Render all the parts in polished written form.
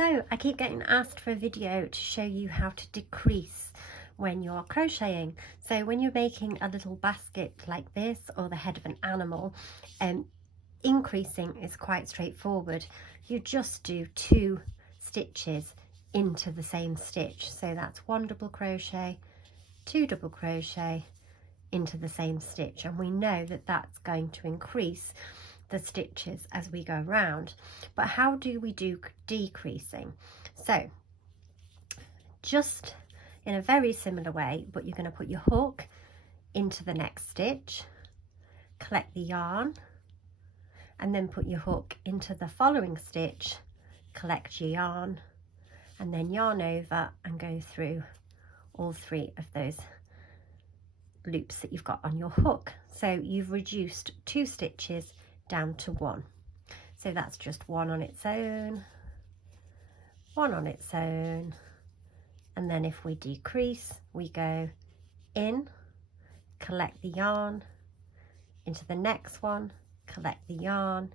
So I keep getting asked for a video to show you how to decrease when you're crocheting. So when you're making a little basket like this or the head of an animal, increasing is quite straightforward. You just do 2 stitches into the same stitch. So that's 1 double crochet, 2 double crochet into the same stitch, and we know that that's going to increase the stitches as we go around. But how do we do decreasing? So just in a very similar way, but you're going to put your hook into the next stitch, collect the yarn, and then put your hook into the following stitch, collect your yarn, and then yarn over and go through all 3 of those loops that you've got on your hook. So you've reduced 2 stitches down to 1. So that's just 1 on its own, 1 on its own, and then if we decrease, we go in, collect the yarn, into the next one, collect the yarn,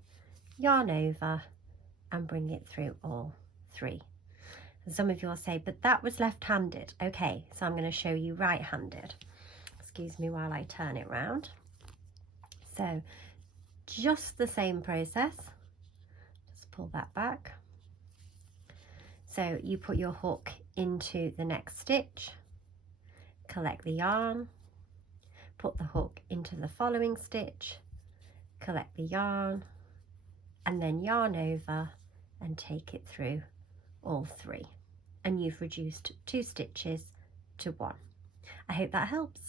yarn over, and bring it through all 3. And some of you will say, but that was left-handed. Okay, so I'm going to show you right-handed. Excuse me while I turn it round. So just the same process, just pull that back. So you put your hook into the next stitch, collect the yarn, put the hook into the following stitch, collect the yarn, and then yarn over and take it through all 3. And you've reduced 2 stitches to 1. I hope that helps.